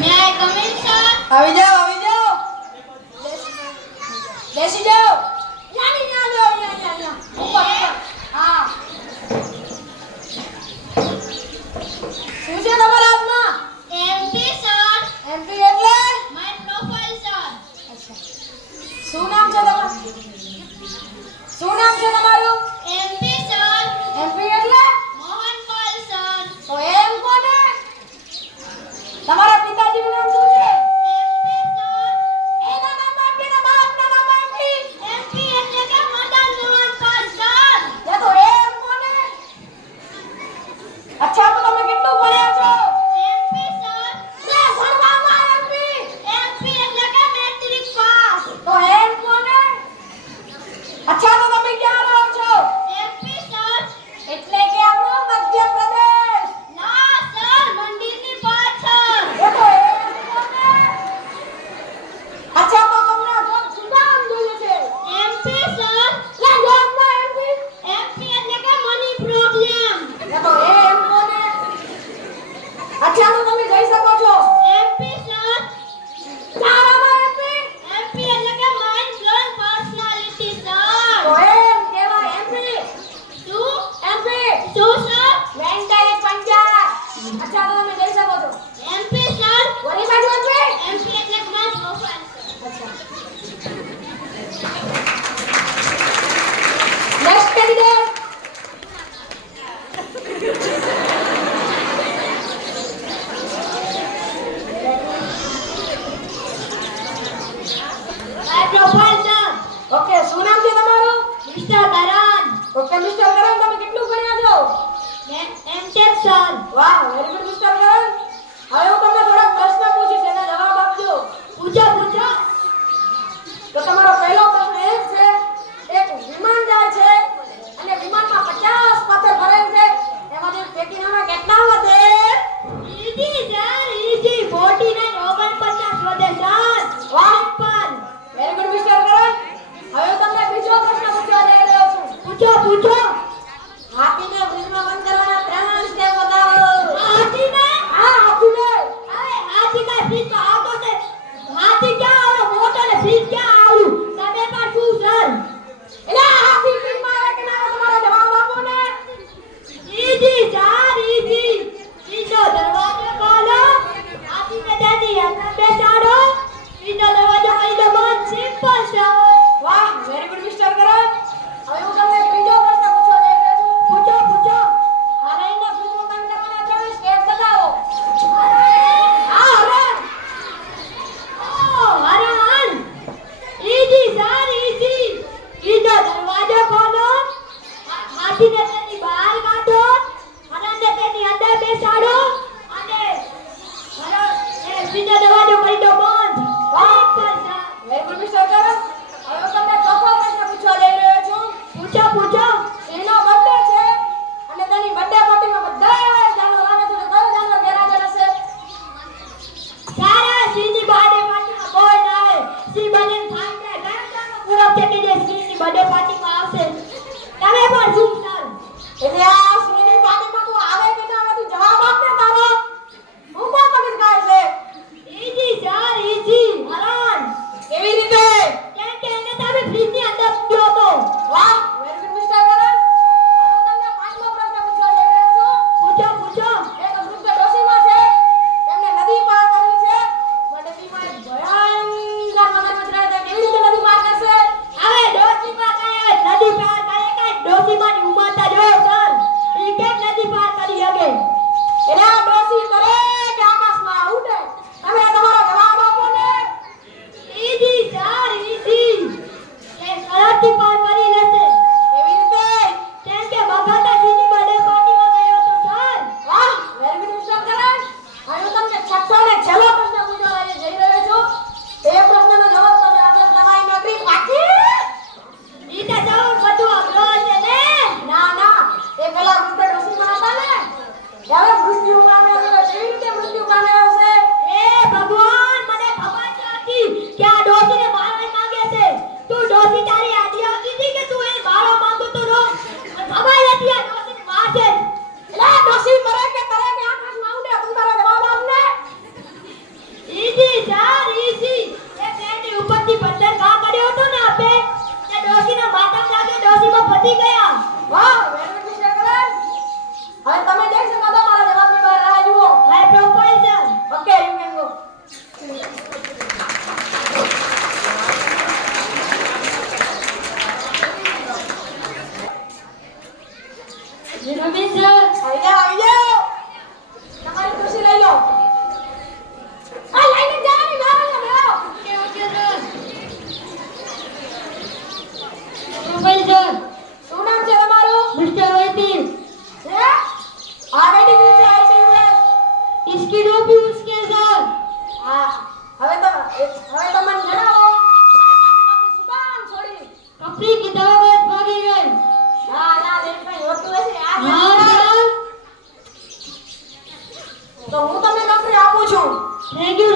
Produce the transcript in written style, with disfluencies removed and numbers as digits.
May I come in sir? આવી જાઓ બેસી જાઓ યાની યા ઉપર હા શું છે તમારા હાથમાં? MP sir. એમપી એટલે માય પ્રોફાઇલ સર. અચ્છા શું નામ છે તમારું? MP sir. એમપી એટલે મોહનપાલ સર. તો એમ કોને? તમારા પિતાજીનું નામ શું છે? MP sir. એના નામ આપીને બાપના નામ આપી વધી ગયા. વાહ વેરી ગુડ મિસ્ટર કરણ. હવે તમે જઈ શકો છો મારા જવાબની બહાર રાહ જુઓ. My proposal. Okay you can go. Gentlemen, sir. આવી જાઓ. તમારી ખુરશી લઈ લો. આ લાઈને જવાની ના આવે બેહો. Okay, okay, sir. Proposal. શું નામ છે તમારું? Mr. Vaitil. હે? આ બેટી વિશે આઈટી યુએસ. इसकी टोपी उसके सर. હા હવે તમને જણાવો તમારી નોકરી શું કામ છોડી? अपनी किताब भागी गई. ના ના લેટભાઈ હોતું હશે આ हाँ सर. તો હું તમને નોકરી આપું છું. Thank you,